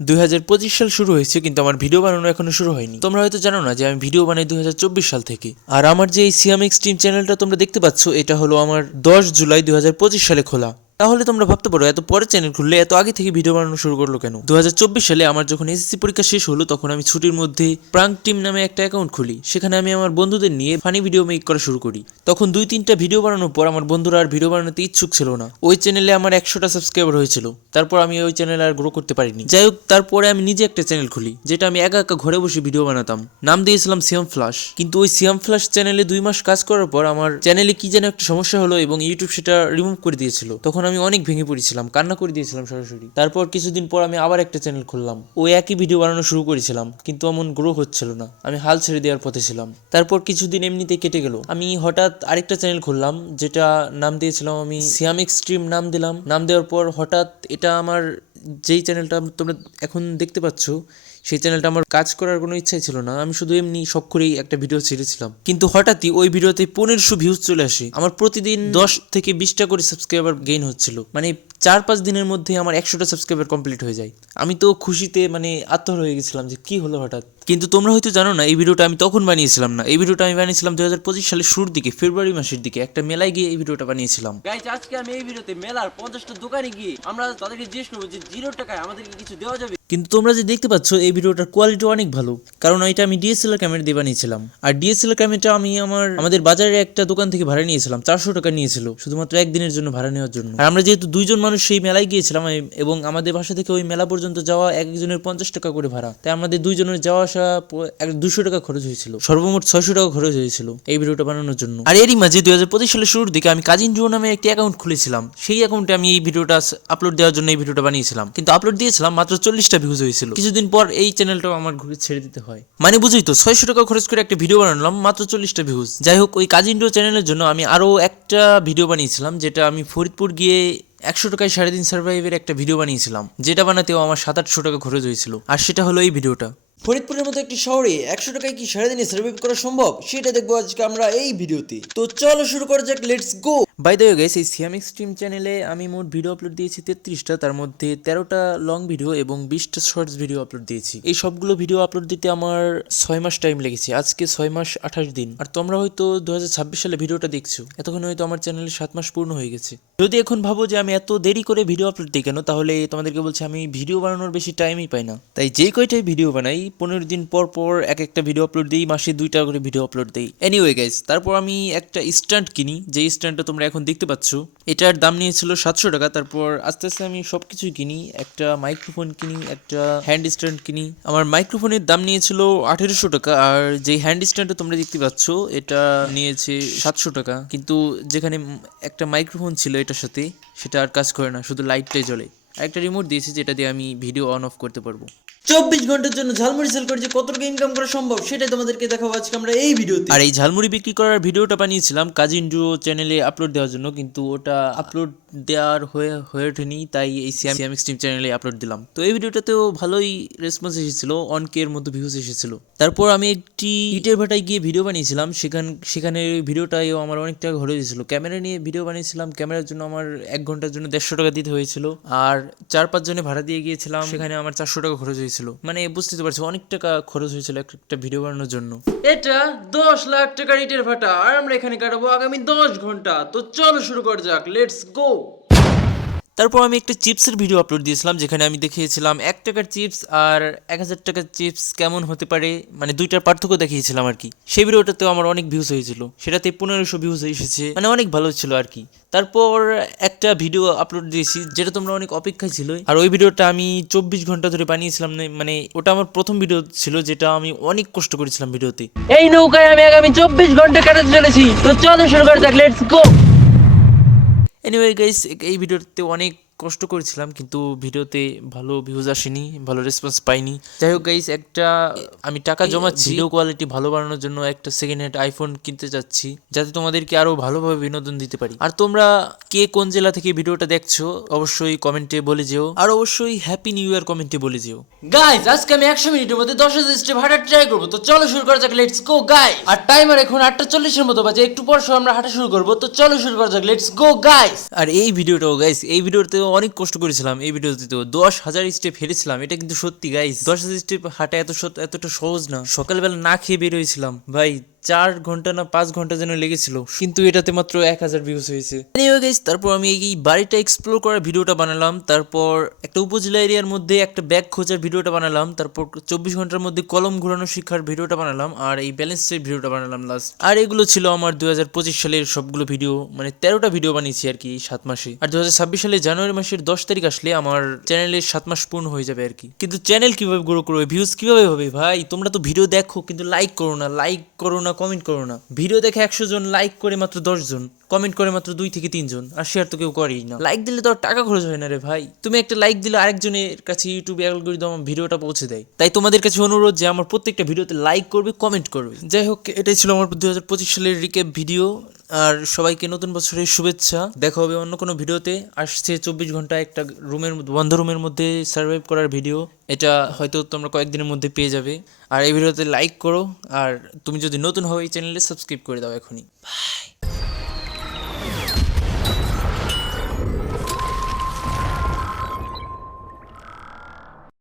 2025 সাল শুরু হয়েছে কিন্তু আমার ভিডিও বানানো এখনো শুরু হয়নি। তোমরা হয়তো জানো না যে আমি ভিডিও বানাই 2024 সাল থেকে। আর আমার যে এই সিয়াম এক্সট্রিম চ্যানেলটা তোমরা দেখতে পাচ্ছ, এটা হলো আমার 10 জুলাই 2025 সালে খোলা। তাহলে তোমরা ভাবতে পারো এত পরে চ্যানেল খুললে এত আগে থেকে ভিডিও বানানো শুরু করলো কেন? 2024 সালে আমার যখন এসএসসি পরীক্ষা শেষ হলো, তখন আমি ছুটির মধ্যে প্রাঙ্ক টিম নামে একটা অ্যাকাউন্ট খুলি। সেখানে আমি আমার বন্ধুদের নিয়ে ফানি ভিডিও মেক করা শুরু করি। তখন 2-3টা ভিডিও বানানোর পর আমার বন্ধুরা আর ভিডিও বানাতে ইচ্ছুক ছিল না। ওই চ্যানেলে আমার 100টা সাবস্ক্রাইবার হয়েছিল। তারপর আমি ওই চ্যানেল আর গ্রো করতে পারিনি। যাই হোক, তারপরে আমি নিজে একটা চ্যানেল খুলি, যেটা আমি একা একা ঘরে বসে ভিডিও বানাতাম। নাম দিয়েছিলাম সিয়াম ফ্লাশ। কিন্তু ওই সিয়াম ফ্লাশ চ্যানেলে 2 মাস কাজ করার পর আমার চ্যানেলে কি যেন একটা সমস্যা হলো এবং ইউটিউব সেটা রিমুভ করে দিয়েছিল। তখন আমি অনেক ভেঙে পড়েছিলাম, কান্না করে দিয়েছিলাম সরাসরি। তারপর কিছুদিন পর আমি আবার একটা চ্যানেল খুললাম। ওই একই ভিডিও বানানো শুরু করেছিলাম, কিন্তু এমন গ্রো হচ্ছিল না। আমি হাল ছেড়ে দেওয়ার পথে ছিলাম। তারপর কিছুদিন এমনিতে কেটে গেল। আমি হঠাৎ আরেকটা চ্যানেল খুললাম, যেটা নাম দিয়েছিলাম আমি সিয়াম এক্সট্রিম নাম দিলাম। নাম দেওয়ার পর হঠাৎ এটা আমার যেই চ্যানেলটা তোমরা এখন দেখতে পাচ্ছ, সেই চ্যানেলটা আমার কাজ করার কোনো ইচ্ছাই ছিল না। আমি শুধু এমনি শখ করেই একটা ভিডিও ছেড়েছিলাম। কিন্তু হঠাৎই ওই ভিডিওতে 1500 ভিউজ চলে আসে। আমার প্রতিদিন 10 থেকে 20টা করে সাবস্ক্রাইবার গেইন হচ্ছিল। মানে 4-5 দিনের মধ্যে আমার 100টা সাবস্ক্রাইবার কমপ্লিট হয়ে যায়। আমি তো খুশিতে আত্মহারা হয়ে গেছিলাম যে কি হলো হঠাৎ। কিন্তু তোমরা হয়তো জানো না, এই ভিডিওটা আমি তখন বানিয়েছিলাম না। এই ভিডিওটা আমি বানিয়েছিলাম 2025 সালের শুরুর দিকে, ফেব্রুয়ারি মাসের দিকে একটা মেলায় গিয়ে এই ভিডিওটা বানিয়েছিলাম। গাইস, আজকে আমি এই ভিডিওতে মেলার 50টা দোকানে গিয়ে আমরা তাদেরকে জিজ্ঞেস করবো যে 0 টাকায় আমাদেরকে কিছু দেওয়া যাবে। কিন্তু তোমরা যে দেখতে পাচ্ছ, এই ভিডিওটার কোয়ালিটি অনেক ভালো, কারণ এটা আমি ডিএসএলআর ক্যামেরা দিয়ে বানিয়েছিলাম। আর ডিএসএলআর ক্যামেরাটা আমি আমাদের বাজারে একটা দোকান থেকে ভাড়া নিয়েছিলাম। 400 টাকা নিয়েছিল শুধুমাত্র একদিনের জন্য ভাড়া নেওয়ার জন্য। আর আমরা যেহেতু 2জন মানুষ সেই মেলায় গিয়েছিলাম, এবং আমাদের বাসা থেকে ওই মেলা পর্যন্ত যাওয়া একজনের 50 টাকা করে ভাড়া, তাই আমাদের 2জনের যাওয়া আসা 200 টাকা খরচ হয়েছিল। সর্বমোট 600 টাকা খরচ হয়েছিল এই ভিডিওটা বানানোর জন্য। আর এরই মাঝে 2025 সালের শুরুর দিকে আমি কাজিন জো নামে একটি অ্যাকাউন্ট খুলেছিলাম। সেই অ্যাকাউন্টে আমি এই ভিডিওটা আপলোড দেওয়ার জন্য এই ভিডিওটা বানিয়েছিলাম। কিন্তু আপলোড দিয়েছিলাম, মাত্র 40টা ভিউজ হয়েছিল। কিছুদিন পর এই চ্যানেলটাও আমার ঘুরে ছেড়ে দিতে হয়। বুঝি তো, 600 টাকা খরচ করে একটা ভিডিও বানালাম, মাত্র 40টা ভিউজ। যাই হোক, ওই কাজিন জো চ্যানেলের জন্য আমি আরো একটা ভিডিও বানিয়েছিলাম, যেটা আমি ফরিদপুর গিয়ে 100 টাকায় 3.5 সার্ভাইভের একটা ভিডিও বানিয়েছিলাম, যেটা বানাতেও আমার 700-800 টাকা খরচ হয়েছিল। আর সেটা হলো এই ভিডিওটা। ফরিদপুরের মতো একটি শহরে 100 টাকায় কি সারাদিনে সার্ভাইভ করা সম্ভব, সেটা দেখবো আজকে আমরা এই ভিডিওতে। তো চলো শুরু করা যাক, let's go. By the way guys, এই সিয়াম এক্সট্রিম চ্যানেলে আমি মোট ভিডিও আপলোড দিয়েছি 33টা। তার মধ্যে 13টা লং ভিডিও এবং 20টা শর্টস ভিডিও আপলোড দিয়েছি। এই সবগুলো ভিডিও আপলোড দিতে আমার 6 মাস টাইম লেগেছে। আজকে 6 মাস 28 দিন। আর তোমরা হয়তো 2026 সালে ভিডিওটা দেখছো, এতক্ষণ হয়তো আমার চ্যানেলে 7 মাস পূর্ণ হয়ে গেছে। যদি এখন ভাবো যে আমি এত দেরি করে ভিডিও আপলোড দিই কেন, তাহলে তোমাদেরকে বলছি আমি ভিডিও বানানোর বেশি টাইমই পাই না। তাই যেই কয়টাই ভিডিও বানাই, 15 দিন পর পর এক একটা ভিডিও আপলোড দিই, মাসে 2টা করে ভিডিও আপলোড দিই। এনিওয়ে গাইস, তারপর আমি একটা স্ট্যান্ড কিনি, যে স্ট্যান্ডটা তোমরা এখন দেখতে পাচ্ছ। এটার দাম নিয়েছিল 700 টাকা। তারপর আস্তে আস্তে আমি সবকিছুই কিনি। একটা মাইক্রোফোন কিনি, একটা হ্যান্ড স্ট্যান্ড কিনি। আমার মাইক্রোফোনের দাম নিয়েছিল 1800 টাকা। আর যে হ্যান্ড স্ট্যান্ডটা তোমরা দেখতে পাচ্ছ, এটা নিয়েছে 700 টাকা। কিন্তু যেখানে একটা মাইক্রোফোন ছিল এটার সাথে, সেটা আর কাজ করে না, শুধু লাইটটাই জ্বলে। আর একটা রিমোট দিয়েছে, যেটা দিয়ে আমি ভিডিও অন অফ করতে পারবো। 24 ঘন্টার জন্য ঝালমুড়ি সেল করে যে কত টাকা ইনকাম করা সম্ভব, সেটাই তোমাদেরকে দেখাবো আজকে আমরা এই ভিডিওতে। আর এই ঝালমুড়ি বিক্রি করার ভিডিওটা বানিয়েছিলাম কাজিন ডুও চ্যানেলে আপলোড দেওয়ার জন্য, কিন্তু ওটা আপলোড দেওয়ার হয়ে ওঠেনি, তাই এই সিয়াম এক্সট্রিম চ্যানেলে আপলোড দিলাম। তো এই ভিডিওটাতেও ভালোই রেসপন্স এসেছিল, 1K এর মতো ভিউজ এসেছিল। তারপর আমি একটি ইটের ভাটায় গিয়ে ভিডিও বানিয়েছিলাম। সেখানে ভিডিওটাও আমার অনেক টাকা খরচ হয়েছিল। ক্যামেরা নিয়ে ভিডিও বানিয়েছিলাম, ক্যামেরার জন্য আমার 1 ঘন্টার জন্য 150 টাকা দিতে হয়েছিল। আর 4-5 জনে ভাড়া দিয়ে গিয়েছিলাম, সেখানে আমার 400 টাকা খরচ হয়েছিল। বুঝতে পারছো, অনেক টাকা খরচ হয়েছিল একটা ভিডিও বানানোর জন্য। এটা 10 লাখ টাকার ইটের ভাটা, আর আমরা এখানে কাটাবো আগামী 10 ঘন্টা। তো চলো শুরু করা যাক, লেটস গো। তারপর আমি একটা চিপসের ভিডিও আপলোড দিয়েছিলাম, যেখানে আমি দেখিয়েছিলাম 1 টাকার চিপস আর 1000 টাকার চিপস কেমন হতে পারে, দুইটার পার্থক্য দেখিয়েছিলাম আর কি। সেই ভিডিওটাতেও আমার অনেক ভিউজ হয়েছিল, সেটাতে 1500 ভিউজ এসেছে, অনেক ভালো ছিল আর কি। তারপর একটা ভিডিও আপলোড দিয়েছি, যেটা তোমরা অনেক অপেক্ষায় ছিল। আর ওই ভিডিওটা আমি 24 ঘন্টা ধরে বানিয়েছিলাম। ওটা আমার প্রথম ভিডিও ছিল, যেটা আমি অনেক কষ্ট করেছিলাম ভিডিওতে। এই নৌকায় আমি আগামী 24 ঘন্টা কাটাতে চলেছি। তো চলো শুরু করা যাক, লেটস গো। এনিওয়ে গাইস, এই ভিডিওতে অনেক কষ্ট করেছিলাম, কিন্তু ভিডিওতে ভালো ভিউজ আসেনি, ভালো রেসপন্স পাইনি। যাই হোক গাইস, আমি টাকা জমাচ্ছি ভিডিও কোয়ালিটি ভালো বানানোর জন্য। একটা সেকেন্ড হ্যান্ড আইফোন কিনতে যাচ্ছি, যাতে তোমাদেরকে আরো ভালোভাবে বিনোদন দিতে পারি। আর তোমরা কে কোন জেলা থেকে ভিডিওটা দেখছো অবশ্যই কমেন্টে বলে যেও। আর অবশ্যই হ্যাপি নিউ ইয়ার কমেন্টে বলে যেও। গাইস, আজকে আমি 100 মিনিটের মধ্যে 10,000 স্টেপ হাঁটা ট্রাই করবো। তো চলো শুরু করা যাক, লেটস গো গাইস। আর টাইমার এখন 8:40 এর মতো বাজে, একটু পর আমরা হাঁটা শুরু করবো। তো চলো শুরু করা যাক, লেটস গো গাইস। আর এই ভিডিওটাও গাইস, এই ভিডিওতেও অনেক কষ্ট করেছিলাম, এই ভিডিওতে তো 10,000 স্টেপ হেরেছিলাম। এটা কিন্তু সত্যি গাইস, 10,000 স্টেপ হাঁটা এতটা সহজ না। সকালবেলা না খেয়ে বের হয়েছিলাম ভাই, 4 ঘন্টা না 5 ঘন্টা যেন লেগেছিল, কিন্তু এটাতে মাত্র 1,000 ভিউজ হয়েছে। এনিওয়ে গাইস, তারপর আমি এই বাড়িটা এক্সপ্লোর করার ভিডিওটা বানালাম, তারপর একটা উপজেলা এরিয়ার মধ্যে একটা ব্যাগ খোঁজার ভিডিওটা বানালাম, তারপর 24 ঘন্টার মধ্যে কলম ঘোরানো শিক্ষার ভিডিওটা বানালাম, আর এই ব্যালেন্সের ভিডিওটা বানালাম লাস্ট। আর এগুলো ছিল আমার 2025 সালের সবগুলো ভিডিও, মানে 13টা ভিডিও বানিয়েছি আর কি 7 মাসে। আর 2026 সালে জানুয়ারি মাসের 10 তারিখ আসলে আমার চ্যানেলের 7 মাস পূর্ণ হয়ে যাবে আর কি। কিন্তু চ্যানেল কিভাবে গ্রো করবে, ভিউজ কিভাবে হবে ভাই? তোমরা তো ভিডিও দেখো কিন্তু লাইক করো না, কমেন্ট করো না। ভিডিও দেখে 100 জন, লাইক করে মাত্র 10 জন, কমেন্ট করে মাত্র 2 থেকে 3 জন, আর শেয়ার তো কেউ করেই না। লাইক দিলে তো আর টাকা খরচ হয় না রে ভাই। তুমি একটা লাইক দিলে আরেকজনের কাছে ইউটিউবে অ্যালগরিদম ভিডিওটা পৌঁছে দেয়। তাই তোমাদের কাছে অনুরোধ যে আমার প্রত্যেকটা ভিডিওতে লাইক করবে, কমেন্ট করবে। যাই হোক, এটাই ছিল আমার 2025 সালের রিক্যাপ ভিডিও। আর সবাইকে নতুন বছরের শুভেচ্ছা। দেখা হবে অন্য কোনো ভিডিওতে। আসছে 24 ঘন্টা একটা বন্ধ রুমের মধ্যে সার্ভাইভ করার ভিডিও। এটা হয়তো তোমরা কয়েকদিনের মধ্যে পেয়ে যাবে। আর এই ভিডিওতে লাইক করো, আর তুমি যদি নতুন হও এই চ্যানেলে সাবস্ক্রাইব করে দাও এখনই।